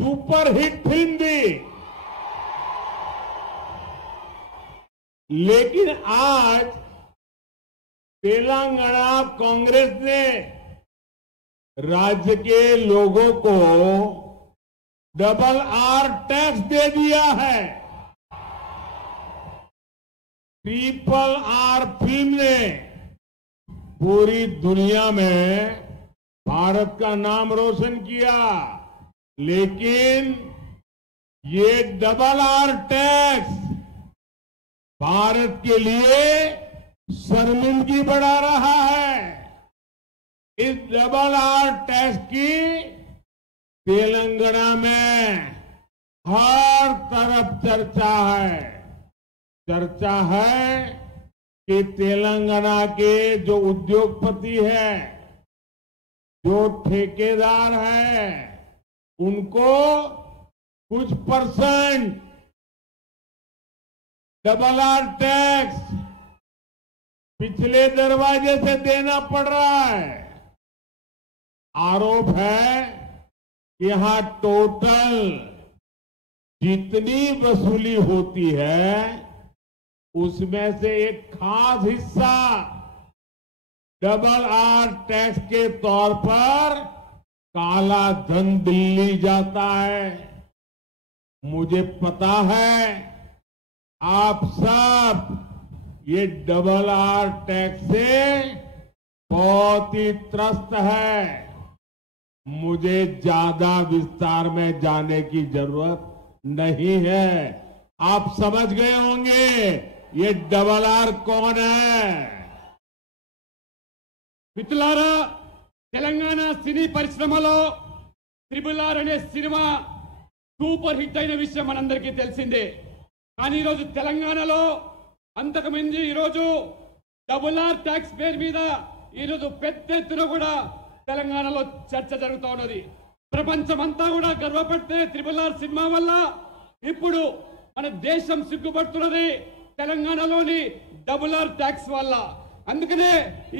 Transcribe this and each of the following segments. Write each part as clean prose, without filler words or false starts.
Superhit film थी। लेकिन आज तेलंगाना कांग्रेस ने राज्य के लोगों को डबल आर टैक्स दे दिया है। ट्रिपल आर फिल्म ने पूरी दुनिया में भारत का नाम रोशन किया, लेकिन ये डबल आर टैक्स भारत के लिए शर्मिंदगी बढ़ा रहा है। इस डबल आर टैक्स की तेलंगाना में हर तरफ चर्चा है। चर्चा है कि तेलंगाना के जो उद्योगपति है, जो ठेकेदार है, उनको कुछ परसेंट डबल आर टैक्स पिछले दरवाजे से देना पड़ रहा है। आरोप है कि यहां टोटल जितनी वसूली होती है उसमें से एक खास हिस्सा डबल आर टैक्स के तौर पर काला धन दिल्ली जाता है। मुझे पता है आप सब ये डबल आर टैक्स से बहुत ही त्रस्त है। मुझे ज्यादा विस्तार में जाने की जरूरत नहीं है। आप समझ गए होंगे ये डबल आर कौन है। మిత్రులారా, తెలంగాణ సినీ పరిశ్రమలో ట్రిపుల్ ఆర్ అనే సినిమా సూపర్ హిట్ అయిన విషయం మనందరికీ తెలిసిందే. కానీ ఈరోజు తెలంగాణలో అంతకుమించి ఈరోజు డబుల్ ఆర్ ట్యాక్స్ పేరు మీద ఈరోజు పెద్ద ఎత్తున కూడా తెలంగాణలో చర్చ జరుగుతూ ఉన్నది. ప్రపంచమంతా కూడా గర్వపడితే ట్రిపుల్ ఆర్ సినిమా వల్ల ఇప్పుడు మన దేశం సిగ్గుపడుతున్నది తెలంగాణలోని డబుల్ ఆర్ ట్యాక్స్ వల్ల. అందుకనే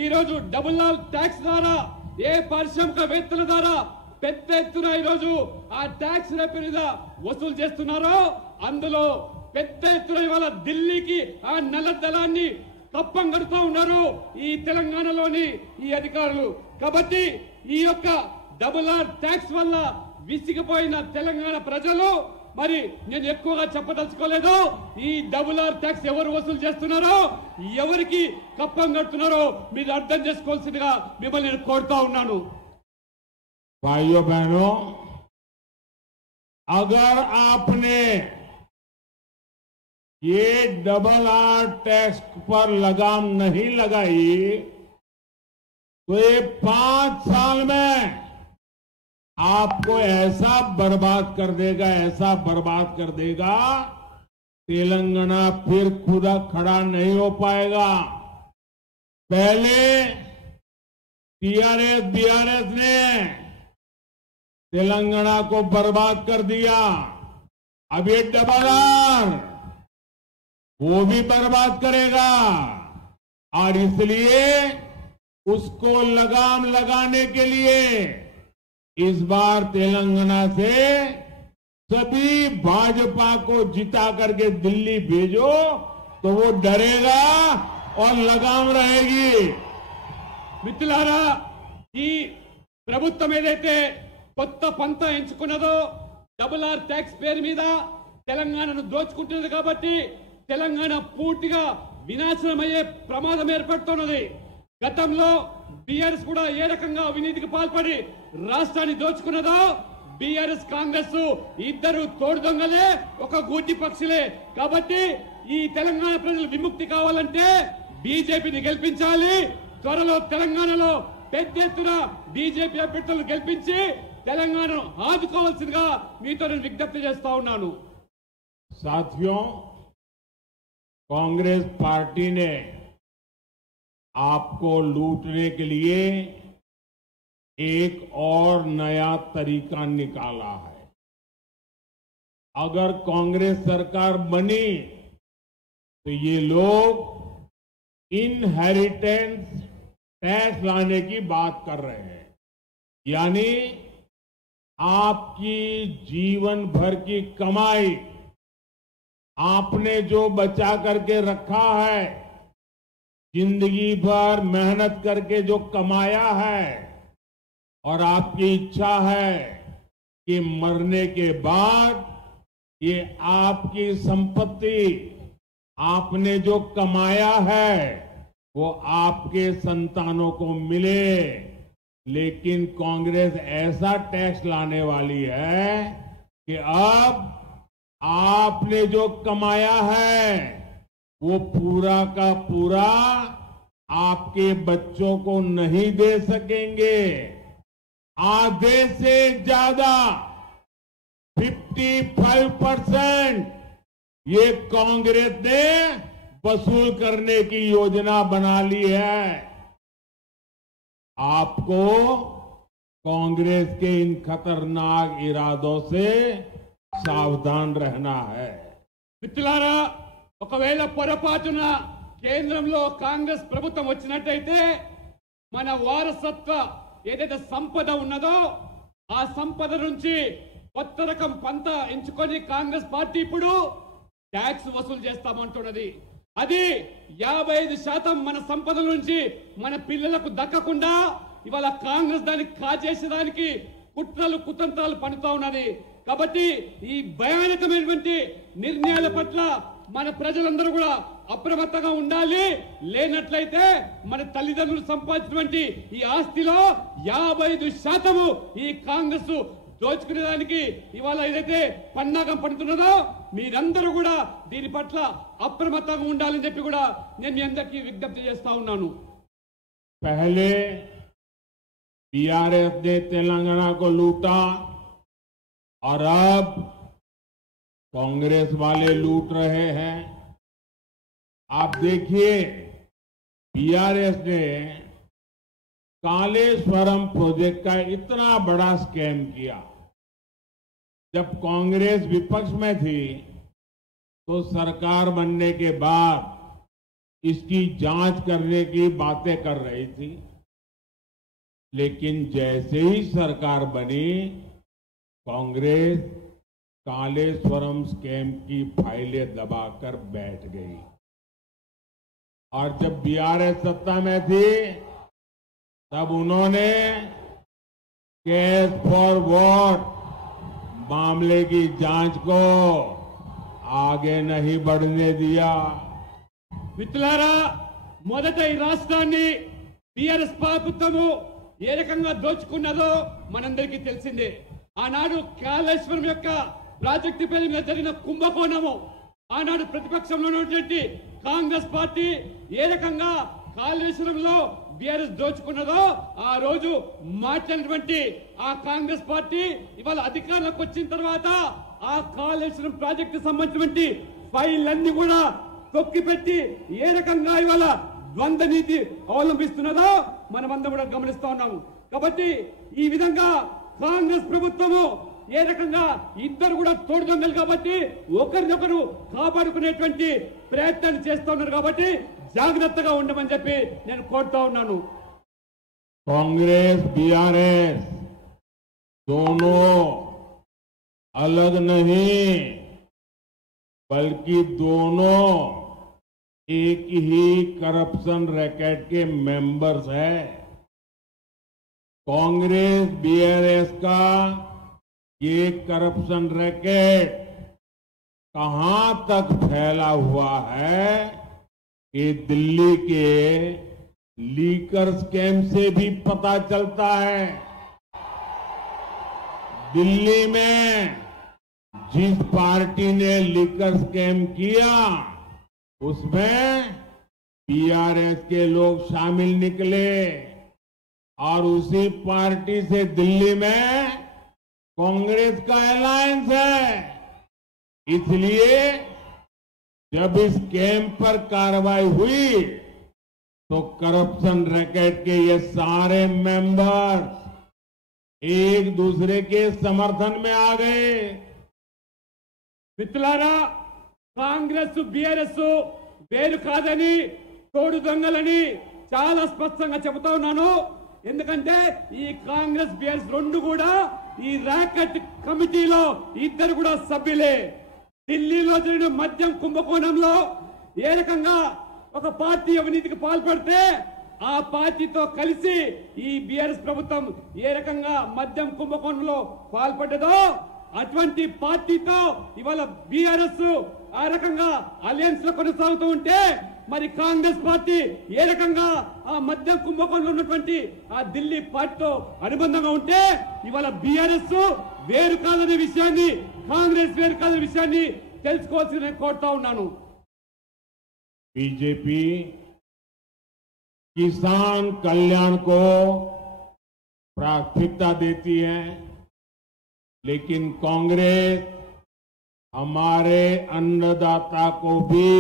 ఈరోజు డబుల్ ఆర్ ట్యాక్స్ ద్వారా ఏ పారిశ్రామికవేత్తల ద్వారా పెద్ద ఎత్తున ఈరోజు ఆ ట్యాక్స్ మీద వసూలు చేస్తున్నారో అందులో పెద్ద ఎత్తున ఇవాళ ఢిల్లీకి ఆ నల్లధనాన్ని కప్పం కడుతూ ఉన్నారు ఈ తెలంగాణలోని ఈ అధికారులు. కాబట్టి ఈ యొక్క డబుల్ ఆర్ ట్యాక్స్ వల్ల విసిగిపోయిన తెలంగాణ ప్రజలు, మరి నేను ఎక్కువగా చెప్పదలుచుకోలేదు, ఈ డబుల్ ఆర్ ట్యాక్స్ ఎవరు వసూలు చేస్తున్నారో, ఎవరికి కప్పం కడుతున్నారో మీరు అర్థం చేసుకోవాల్సిందిగా మిమ్మల్ని నేను కోరుతా ఉన్నాను. भाइयों बहनों, अगर आपने ये डबल आर टैक्स पर लगाम नहीं लगाई तो ये 5 साल में आपको ऐसा बर्बाद कर देगा, ऐसा बर्बाद कर देगा, तेलंगाना फिर खुदा खड़ा नहीं हो पाएगा। पहले टीआरएस बीआरएस ने तेलंगाना को बर्बाद कर दिया, अब ये डबल आर वो भी बर्बाद करेगा। और इसलिए उसको लगाम लगाने के लिए इस बार तेलंगाना से सभी भाजपा को जिता करके दिल्ली भेजो तो वो डरेगा और लगाम रहेगी। మిత్రులారా, ఈ ప్రభుత్వం ఏదైతే కొత్త పంత ఎంచుకున్నదో డబుల్ ఆర్ ట్యాక్స్ పేరు మీద తెలంగాణను దోచుకుంటున్నది కాబట్టి తెలంగాణ పూర్తిగా వినాశనమయ్యే ప్రమాదం ఏర్పడుతున్నది. గతంలో బీఆర్ఎస్ కూడా ఏ రకంగా అవినీతికి పాల్పడి రాష్ట్రాన్ని దోచుకున్నదో, బీఆర్ఎస్ కాంగ్రెస్ ఇద్దరు తోడు దొంగలే, ఒక గూటి పక్షులే. కాబట్టి ఈ తెలంగాణ ప్రజలు విముక్తి కావాలంటే బీజేపీని గెలిపించాలి. త్వరలో తెలంగాణలో పెద్ద ఎత్తున బీజేపీ అభ్యర్థులను గెలిపించి తెలంగాణను ఆదుకోవాల్సిందిగా మీతో నేను విజ్ఞప్తి చేస్తా ఉన్నాను. साथियों, कांग्रेस पार्टी ने आपको लूटने के लिए एक और नया तरीका निकाला है। अगर कांग्रेस सरकार बनी तो ये लोग इनहेरिटेंस टैक्स लाने की बात कर रहे हैं, यानी आपकी जीवन भर की कमाई, आपने जो बचा करके रखा है, जिंदगी भर मेहनत करके जो कमाया है, और आपकी इच्छा है कि मरने के बाद ये आपकी संपत्ति, आपने जो कमाया है वो आपके संतानों को मिले। लेकिन कांग्रेस ऐसा टैक्स लाने वाली है कि अब आपने जो कमाया है वो पूरा का पूरा आपके बच्चों को नहीं दे सकेंगे। आधे से ज्यादा 55% ये कांग्रेस ने वसूल करने की योजना बना ली है। आपको कांग्रेस के इन खतरनाक इरादों से सावधान रहना है। మిత్రులారా, ఒకవేళ పొరపాటున కేంద్రంలో కాంగ్రెస్ ప్రభుత్వం వచ్చినట్టయితే మన వారసత్వ ఏదైతే సంపద ఉన్నదో ఆ సంపద నుంచి కొత్త రకం పంత ఎంచుకొని కాంగ్రెస్ పార్టీ ఇప్పుడు ట్యాక్స్ వసూలు చేస్తామంటున్నది. అది 55% మన సంపద నుంచి మన పిల్లలకు దక్కకుండా ఇవాళ కాంగ్రెస్ దాన్ని కాజేసేదానికి కుట్రలు కుతంత్రాలు పన్నుతా ఉన్నది. కాబట్టి ఈ భయానకమైనటువంటి నిర్ణయాల పట్ల మన ప్రజలందరూ కూడా అప్రమత్తంగా ఉండాలి. లేనట్లయితే మన తల్లిదండ్రులు సంపాదించినటువంటి ఈ ఆస్తిలో 55% ఈ కాంగ్రెస్ దోచుకునేదానికి ఇవాళ ఏదైతే పన్నాగం పడుతున్నదో మీరందరూ కూడా దీని పట్ల అప్రమత్తంగా ఉండాలని చెప్పి కూడా నేను మీ అందరికీ విజ్ఞప్తి చేస్తా ఉన్నాను. पहले बीआरएस ने तेलंगाना को लूटा और अब कांग्रेस वाले लूट रहे हैं। आप देखिए, बीआरएस ने कालेश्वरम प्रोजेक्ट का इतना बड़ा स्कैम किया। जब कांग्रेस विपक्ष में थी तो सरकार बनने के बाद इसकी जांच करने की बातें कर रही थी, लेकिन जैसे ही सरकार बनी कांग्रेस कालेश्वरम स्कैम की फाइलें दबाकर बैठ गई। और जब बीआरएस सत्ता में थी तब उन्होंने केस फॉर वोट मामले की जांच को आगे नहीं बढ़ने दिया। మిత్రులారా, మొదట ఈ రాష్ట్రాన్ని టిఆర్ఎస్ ప్రభుత్వము ఏ రకంగా దోచుకున్నదో మనందరికీ తెలిసిందే. ఆనాడు కాళేశ్వరం యొక్క ప్రాజెక్టు పేరు మీద జరిగిన కుంభకోణము, ఆనాడు ప్రతిపక్షంలో ఉన్నటువంటి కాంగ్రెస్ పార్టీ ఏ రకంగా కాళేశ్వరంలో బీఆర్ఎస్ దోచుకున్నదో ఆ రోజు మాట్లాడినటువంటి ఆ కాంగ్రెస్ పార్టీ ఇవాళ అధికారంలోకి వచ్చిన తర్వాత ఆ కాళేశ్వరం ప్రాజెక్టు సంబంధించినటువంటి ఫైళ్ళన్నీ కూడా తొక్కిపెట్టి ఏ రకంగా ఇవాళ ద్వంద్వ నీతి అవలంబిస్తున్నదో మనమందరం కూడా గమనిస్తా ఉన్నాము. కాబట్టి ఈ విధంగా కాంగ్రెస్ ప్రభుత్వము ఏ రకంగా ఇద్దరు కూడా తోడు దొంగలు కాబట్టి ఒకరినొకరు కాపాడుకునేటువంటి ప్రయత్నాన్ని చేస్తూ ఉన్నారు. కాబట్టి జాగ్రత్తగా ఉండమని చెప్పి నేను కోరుతా ఉన్నాను. कांग्रेस बीआरएस दोनों अलग नहीं, बल्कि दोनों एक ही करप्शन रैकेट के मेंबर्स हैं। कांग्रेस बीआरएस का ये करप्शन रैकेट कहां तक फैला हुआ है कि दिल्ली के लीकर स्कैम से भी पता चलता है। दिल्ली में जिस पार्टी ने लीकर स्कैम किया उसमें बीआरएस के लोग शामिल निकले और उसी पार्टी से दिल्ली में कांग्रेस का अलायंस है। इसलिए जब इस स्कैम पर कार्रवाई हुई तो करप्शन रैकेट के ये सारे मेंबर्स एक दूसरे के समर्थन में आ गए। మిత్రులారా, కాంగ్రెస్ బీఆర్ఎస్ వేరు కాదని తోడు దొంగలని చాలా స్పష్టంగా చెబుతా ఉన్నాను. ఎందుకంటే ఈ కాంగ్రెస్ బీఆర్ఎస్ రెండు కూడా ఈ ర్యాకెట్ కమిటీలో ఇద్దరు కూడా సభ్యులే. ఢిల్లీలో జరిగిన మద్యం కుంభకోణంలో ఏ రకంగా ఒక పార్టీ అవినీతికి పాల్పడితే ఆ పార్టీతో కలిసి ఈ బీఆర్ఎస్ ప్రభుత్వం ఏ రకంగా మద్యం కుంభకోణంలో పాల్పడ్డదో అటువంటి పార్టీతో ఇవాళ బీఆర్ఎస్ ఆ రకంగా అలయన్స్ లో కొనసాగుతూ ఉంటే మరి కాంగ్రెస్ పార్టీ ఏ రకంగా ఆ మద్యం కుంభకోణంలో ఉన్నటువంటి ఆ ఢిల్లీ పార్టీతో అనుబంధంగా ఉంటే ఇవాళ బీఆర్ఎస్ వేరు కాదనే విషయాన్ని, కాంగ్రెస్ వేరు కాదనే విషయాన్ని తెలుసుకోవాల్సి నేను కోరుతా ఉన్నాను. बीजेपी किसान कल्याण को प्राथमिकता देती है, लेकिन कांग्रेस हमारे अन्नदाता को भी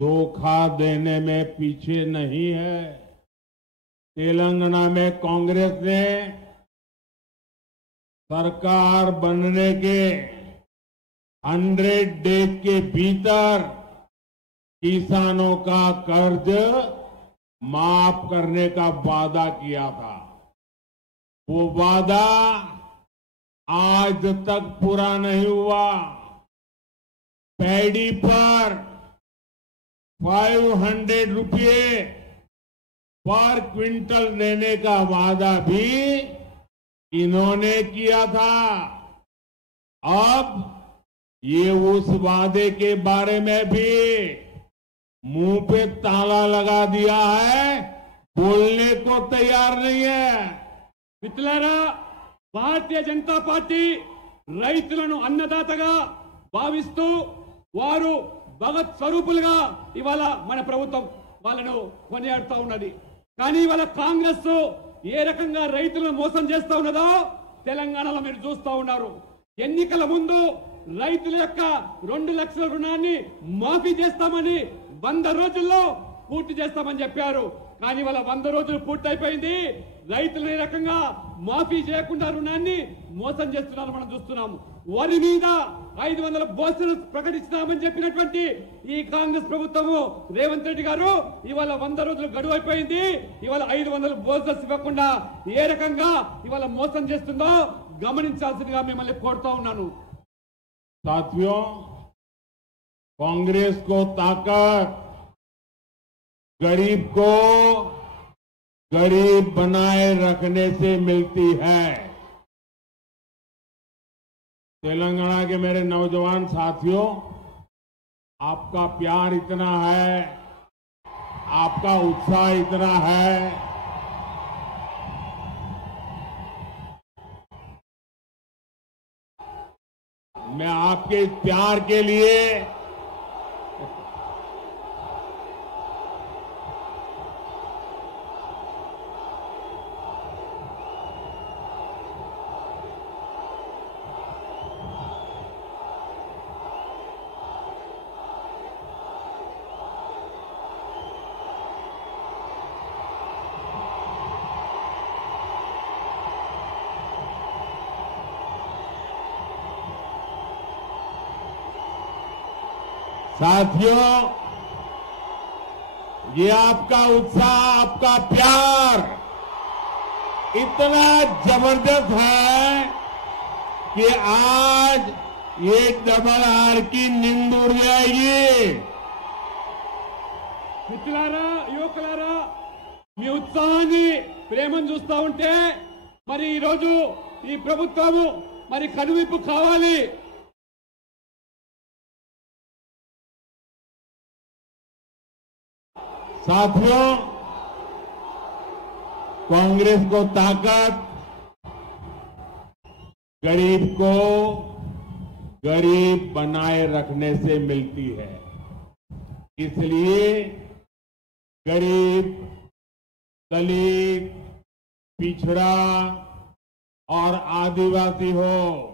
धोखा देने में पीछे नहीं है. तेलंगाना में कांग्रेस ने सरकार बनने के 100 डेज के भीतर किसानों का कर्ज माफ करने का वादा किया था. वो वादा आज तक पूरा नहीं हुआ. पैडी पर 500 रुपये पर क्विंटल देने का वादा भी इन्होंने किया था. अब ये उस वादे के बारे में भी मुंह पे ताला लगा दिया है, बोलने को तैयार नहीं है. మిత్రులారా, భారతీయ జనతా పార్టీ రైతులను అన్నదాతగా భావిస్తూ వారు భగత్ స్వరూపులుగా ఇవాళ మన ప్రభుత్వం వాళ్ళను కొనియాడుతూ ఉన్నది. కానీ ఇవాళ కాంగ్రెస్ ఏ రకంగా రైతులను మోసం చేస్తూ ఉన్నదో తెలంగాణలో మీరు చూస్తూ ఉన్నారు. ఎన్నికల ముందు రైతుల యొక్క 2 లక్షల రుణాన్ని మాఫీ చేస్తామని 100 రోజుల్లో పూర్తి చేస్తామని చెప్పారు. కానీ వాళ్ళ 100 రోజులు పూర్తయిపోయింది. రైతులు ఏ రకంగా మాఫీ చేయకుండా రుణాన్ని మోసం చేస్తున్నారు మనం చూస్తున్నాము. వరి మీద 500 బోనస్ ప్రకటిస్తామని చెప్పినటువంటి ఈ కాంగ్రెస్ ప్రభుత్వము రేవంత్ రెడ్డి గారు ఇవాళ 100 రోజులు గడువు అయిపోయింది. ఇవాళ 500 బోనస్ ఇవ్వకుండా ఏ రకంగా ఇవాళ మోసం చేస్తుందో గమనించాల్సిందిగా మిమ్మల్ని కోరుతా ఉన్నాను. साथियों, कांग्रेस को ताकत गरीब को गरीब बनाए रखने से मिलती है. तेलंगाना के मेरे नौजवान साथियों, आपका प्यार इतना है, आपका उत्साह इतना है, मैं आपके इस प्यार के लिए साथियों, ये आपका उत्साह, आपका प्यार इतना जबरदस्त है कि आज ये डबल आर की नींद उड़ जाएगी. మిత్రులారా, యువకులారా, మీ ఉత్సాహాన్ని ప్రేమను చూస్తా ఉంటే మరి ఈ రోజు ఈ ప్రభుత్వము మరి కనువిప్పు కావాలి. साथियों, कांग्रेस को ताकत गरीब को गरीब बनाए रखने से मिलती है. इसलिए गरीब, दलित, पिछड़ा और आदिवासी हो,